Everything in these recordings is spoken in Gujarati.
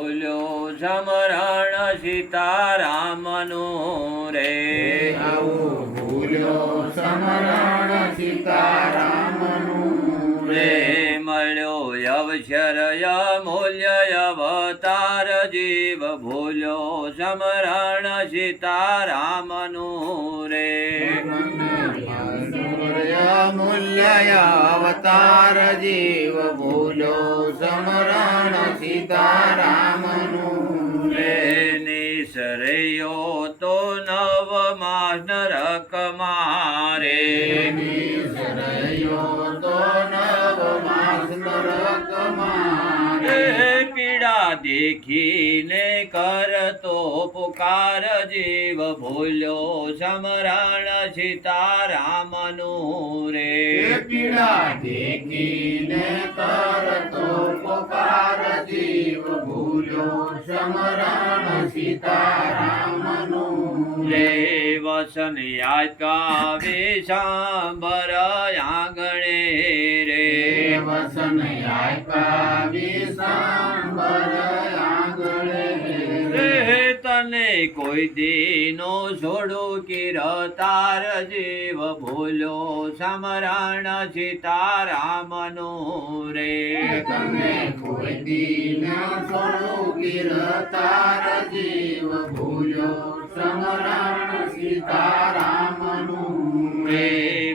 ભૂલ્યો સમરણ સીતારામનું રે ભૂલ્યો સમરણ સીતારામનું રે મળ્યો અવસર અમૂલ્ય અવતાર જીવ ભૂલ્યો સમરણ સીતારામનું રે અમૂલ્ય અવતાર જીવ ભૂલ્યો સમરણ સીતારામનું રે નિસર્યો તો નવ માસ નરક મારે નિસર્યો તો નવ માસ નરક મારે પીડા દેખીને કરતો પુકાર જીવ ભૂલ્યો સમરણ સીતારામનું રે પીડા દેખીને કરતો પુકાર જીવ ભૂલ્યો સમરણ સીતારામનું રે વસન આપ્યા વિશાંબર આંગણે રે વસન આપ્યા વિશાંબર આંગણે રે તને કોઈ દીનો છોડું કિરતાર જીવ ભૂલ્યો સમરણ સીતારામનું રે તને કોઈ દીન છોડું કિરતાર જીવ ભૂલ્યો સમરણ સીતારામનું રે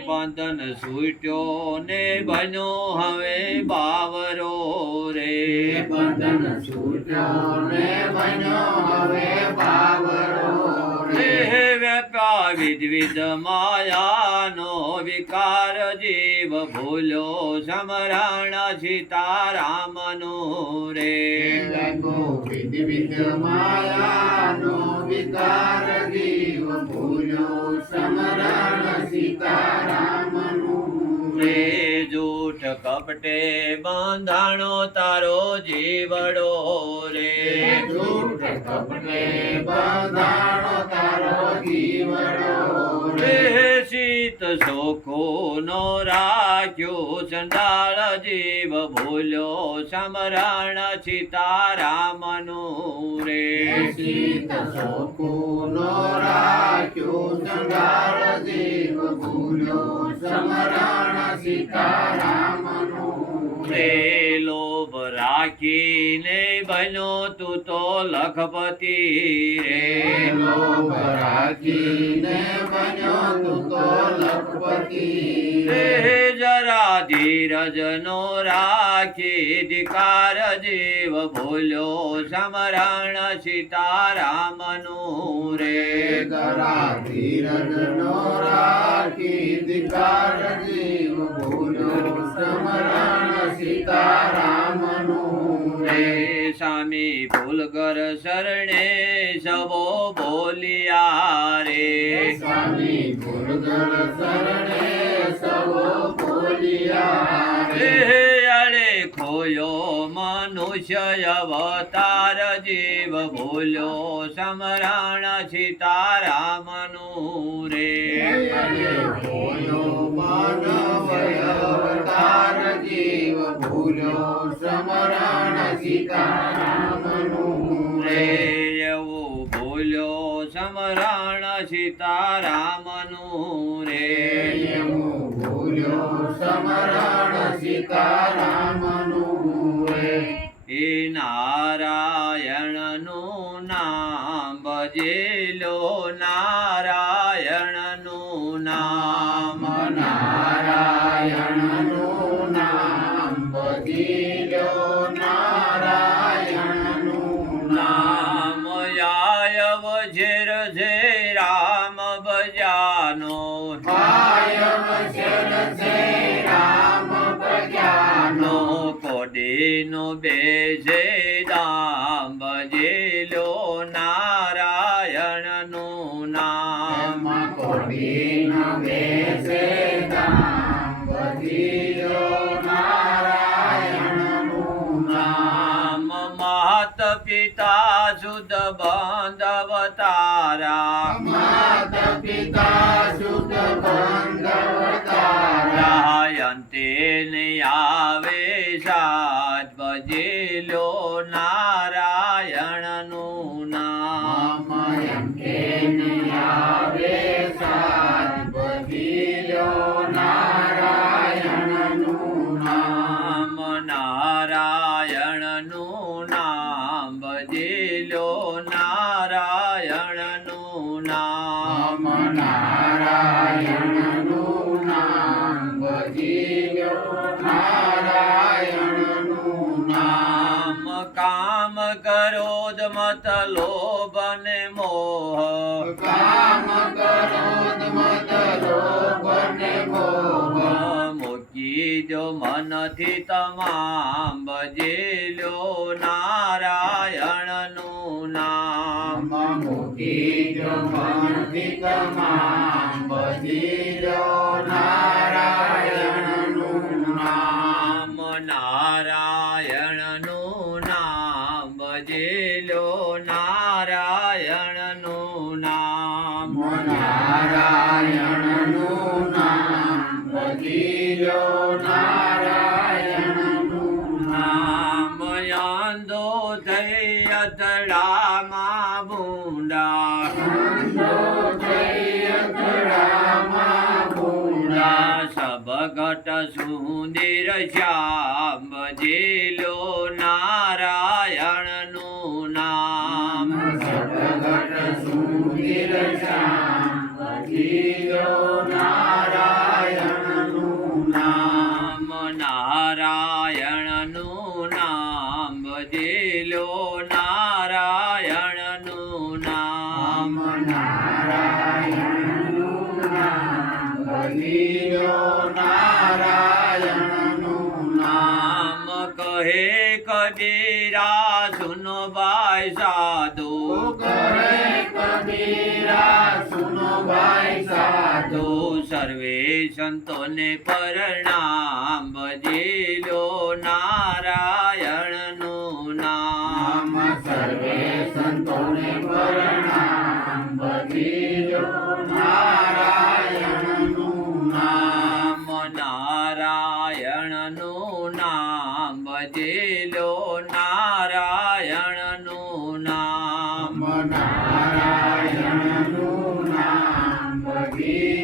બંધન છૂટ્યો ને બન્યો હવે બાવરો રે બંધન છૂટ્યો ને બન્યો હવે બાવરો રે વ્યાપ્યા વિધ માયાનો વિકાર જીવ ભૂલ્યો સમરણ સીતારામનું રે વિધ માયાનો વિકાર જીવ ભૂલ્યો સમરણ સીતારામનું રે જૂઠ કપટે બંધાણો તારો જીવડો રે જૂઠ કપટે બંધાણો તારો જીવડો રે શીત સોખો નો રાખ્યો ચંડાળ જીવ ભૂલ્યો સમરણ સીતારામનું રે શીત સોખુનો રાખ્યો ચંડાળ જીવ ભૂલ્યો સમરણ સીતારામનું રે લોભ રાખીને બન્યો તું તો લખપતિ રે લોભ રાખીને બન્યો તું તો લખપતિ રે જરા ધીરજ નો રાખી ધિકાર જીવ ભૂલ્યો સમરણ સીતારામનું રે જરા ધીરજ નો રાખી ધિકાર જીવ ભૂલ્યો સમરણ સીતારામનું રે સ્વામી ભૂલગર શરણે સવો બોલિયા રે સ્વામી ભૂલગર શરણે સવો બોલિયા રે અરે ખોયો મનુષ્ય અવતાર જીવ ભૂલ્યો સમરણ સીતારામનું રે હોયો માનવ અવતાર જીવ ભૂલ્યો સમરણ સીતારામનું રે એવું ભૂલ્યો સમરણ સીતારામનું રે એવું ભૂલ્યો સમરણ સીતારામનું રે એ નારાયણનું નામ ભજેલો નારાયણનું નામ નારાયણનું નામ ભજી નારાયણનું નામ નામ આયવ ઝેર ઝે રામ ભજાનો આયવ શર છે રામ ભજાનો કોડીનો બેજે દામ ભજેલો નારાયણનું નામ કોડીનો બેસે દામ ભજી નારાયણનું નામ માત પિતા સુદ બાંધવ તારા માત પિતા સુખ બંધવ તારા અંતે ને આવે સાત ભજેલો નારાયણ નામ ભજી લો નારાયણનું નામ નારાયણનું નામ ભજી લો નારાયણનું નામ નામ કામ ક્રોધ મત લોભ ને મોહ કામ ક્રોધ મત લોભ ને મોહ મૂકી જો મનથી તમામ ભજી લો નારાયણનું નામ મૂકી જો મનથી તમામ ભજી લો નારાયણનું નામ નારાયણનું નામ ભજી લો નારાયણનું નામ નારાયણનું નામ ભજી લો નારાયણનું નામ અંધો થઈ અથડામાં ભૂંડા સબગટ સુંદર શ્યામ ભજી લો નારાયણનું નામ સદગત સુંદર શ્યામ ભજી લો નારાયણનું નામ નારાયણનું નામ ભજી લો નારાયણનું નામ નારાયણનું નામ ભજી લો નારાયણનું નામ નામ કહે કબીરા સુનો ભાઈ સાધુ કહે કબીરા સુનો ભાઈ સાધુ સર્વે સંતોને પરણામ ભજી લો નારાયણનું નામ સર્વે સંતોને પ્રણામ ભજી લો નારાયણનું નામ નારાયણનું નામ ભજી લો નારાયણનું નામ નારાયણનું નામ ભજી